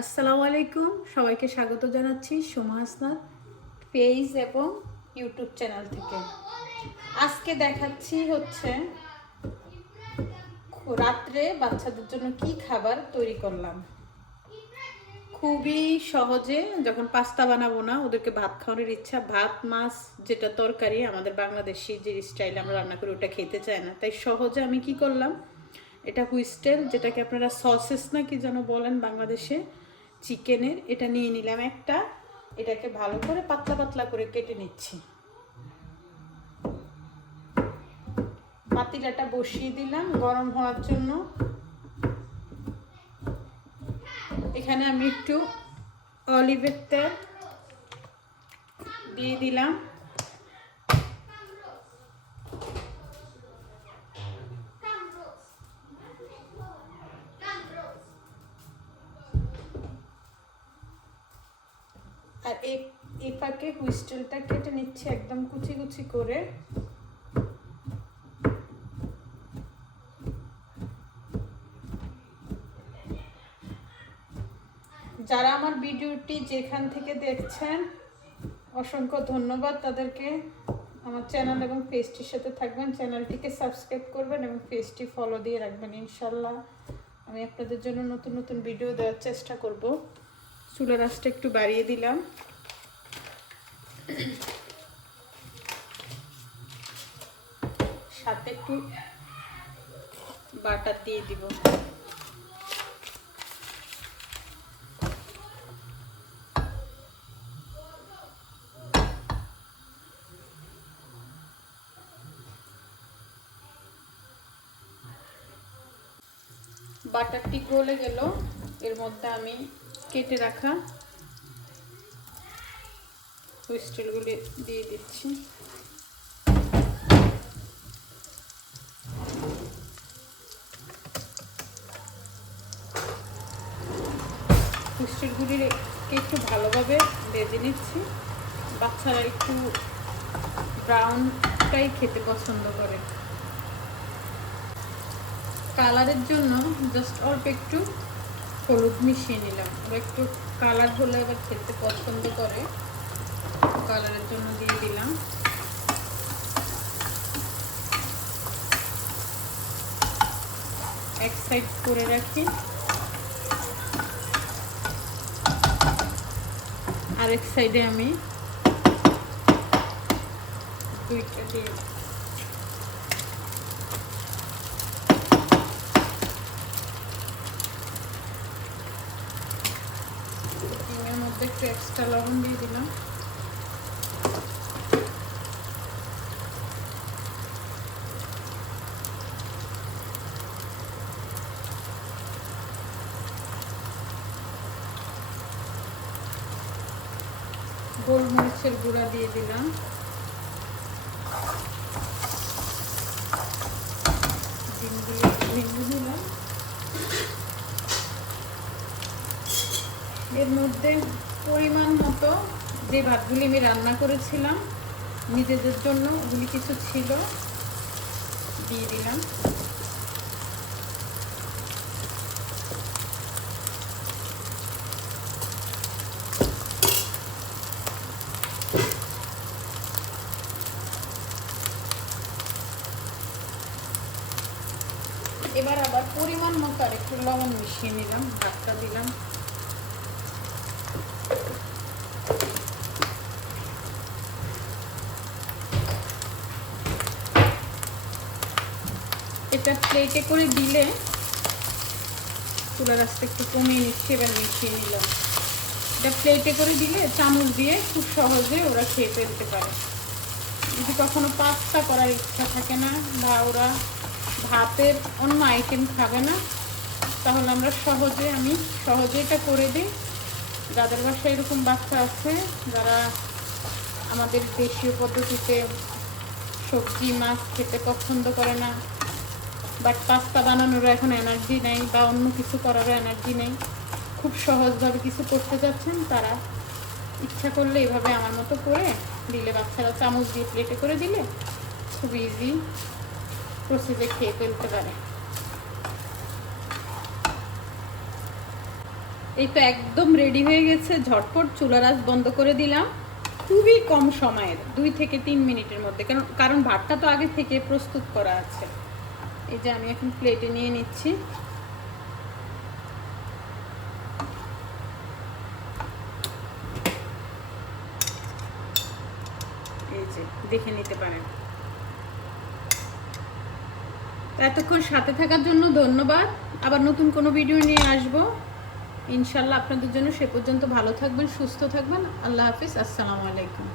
আসসালামু আলাইকুম, সবাইকে স্বাগত জানাচ্ছি শোমা হাসনাত পেজ এবং ইউটিউব চ্যানেল থেকে। আজকে দেখাচ্ছি হচ্ছে রাত্রে বাচ্চাদের জন্য কি খাবার তৈরি করলাম। খুবই সহজে, যখন পাস্তা বানাবো না, ওদেরকে ভাত খাওয়ানোর ইচ্ছা, ভাত মাছ যেটা তরকারি আমাদের বাংলাদেশি যে স্টাইলে আমরা রান্না করি ওটা খেতে চায় না, তাই সহজে আমি কি করলাম, এটা হুইস্টেল, যেটাকে আপনারা সসেস না কি যেন বলেন বাংলাদেশে, চিকেনের, এটা নিয়ে নিলাম একটা। এটাকে ভালো করে পাতলা পাতলা করে কেটে নিচ্ছি। পাতিলাটা বসিয়ে দিলাম গরম হওয়ার জন্য। এখানে আমি একটু অলিভের তেল দিয়ে দিলাম। আর এই ফাঁকে হুইস্টেলটা কেটে নিচ্ছি একদম কুচি কুচি করে। যারা আমার ভিডিওটি যেখান থেকে দেখছেন অসংখ্য ধন্যবাদ তাদেরকে। আমার চ্যানেল এবং পেজটির সাথে থাকবেন, চ্যানেলটিকে সাবস্ক্রাইব করবেন এবং পেজটি ফলো দিয়ে রাখবেন। ইনশাল্লাহ আমি আপনাদের জন্য নতুন নতুন ভিডিও দেওয়ার চেষ্টা করব। চুলার আঁচটা একটু বাড়িয়ে দিলাম। সাথে একটু বাটার দিয়ে দিব। বাটারটি গলে গেল, এর মধ্যে আমি কেটে রাখা হুইস্টেলগুলি দিয়ে দিচ্ছি। হুইস্টেলগুলিকে একটু ভালোভাবে ভেজে নিচ্ছি। বাচ্চারা একটু ব্রাউনটাই খেতে পছন্দ করে। কালারের জন্য জাস্ট অল্প একটু হলুদ মিশিয়ে নিলাম। ওরা একটু কালার হলে এবার খেতে পছন্দ করে, কালারের জন্য দিয়ে দিলাম। এক সাইড করে রাখি, আরেক সাইডে আমি দুইটা দিয়ে ডিমের মধ্যে একটু এক্সট্রা লবণ দিয়ে দিলাম। গোলমরিচের গুঁড়া দিয়ে দিলাম। ডিমগুলো ভেঙে দিলাম। এর মধ্যে পরিমাণ মতো যে ভাতগুলি আমি রান্না করেছিলাম নিজেদের জন্য, ওগুলি কিছু ছিল, দিয়ে দিলাম। এবার আবার পরিমাণ মতো আর একটু লবণ মিশিয়ে নিলাম, ভাতটা দিলাম। এটা প্লেটে করে দিলে, চুলার আঁচটা একটু কমিয়ে নিচ্ছি, এবার মিশিয়ে নিলাম। এটা প্লেটে করে দিলে চামচ দিয়ে খুব সহজে ওরা খেয়ে ফেলতে পারে। যদি কখনো পাস্তা করার ইচ্ছা থাকে না বা ওরা ভাতের অন্য আইটেম খাবে না, তাহলে আমরা আমি সহজে এটা করে দিই। যাদের বাসায় এরকম বাচ্চা আছে যারা আমাদের দেশীয় পদ্ধতিতে সবজি মাছ খেতে পছন্দ করে না, বাট পাস্তা বানানোরও এখন এনার্জি নেই বা অন্য কিছু করারও এনার্জি নেই, খুব সহজভাবে কিছু করতে যাচ্ছেন, তারা ইচ্ছা করলে এভাবে আমার মতো করে দিলে, বাচ্চারা চামচ দিয়ে প্লেটে করে দিলে খুব ইজি প্রসেসে খেয়ে ফেলতে পারে। এই তো একদম রেডি হয়ে গেছে, ঝটপট চুলার আঁচ বন্ধ করে দিলাম। খুবই কম সময়ের, 2 থেকে 3 মিনিটের মধ্যে, কারণ ভাতটা তো আগে থেকে প্রস্তুত করা আছে। এই যে আমি এখন প্লেটে নিয়ে নিচ্ছি। এই যে দেখে নিতে পারেন। এতক্ষণ সাথে থাকার জন্য ধন্যবাদ। আবার নতুন কোনো ভিডিও নিয়ে আসবো ইনশাল্লাহ আপনাদের জন্য। সে পর্যন্ত ভালো থাকবেন, সুস্থ থাকবেন। আল্লাহ হাফিজ, আসসালামু আলাইকুম।